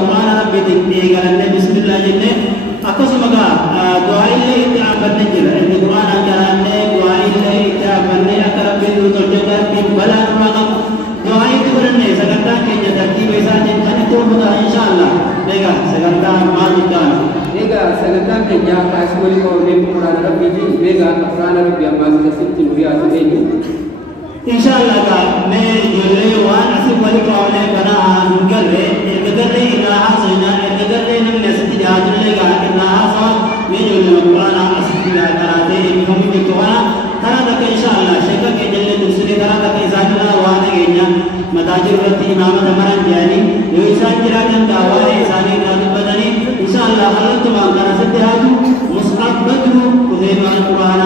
قرآن ربي تكتيك لأن بسم الله جنة أقسمك دعاء الله إتعامل نجل إن القرآن أجرانه دعاء الله إتعامل أقرب بالوتوجه في بلا نماغم دعاء تقولني سكرتا كي ترتيب إساجن كنتو مدى إن شاء الله لذا سكرتا ما جدان لذا سكرتا كي جاء أسولي قولي قرآن ربي لذا قرآن ربي أماس كسبت مريات إليه إن شاء الله मैं जोले वान असी वाली कॉलेज बना कर रहे एक करे ना हासना एक करे ने नस्ती जात लेगा ना हासा मैं जोले कुरान असली ला कराते हैं हम भी तो वाला तरह तक इंशाअल्लाह शेख के जल्ले दूसरे तरह तक इजाजला वाने गया मताजिर रती इमाम हमारा जानी यो इंसान जिराजन का वाले इंसानी नाम बदनी इंशाअल्लाह हल तो मांगना सत्य हाजू मुसअब बदरू उदय कुरान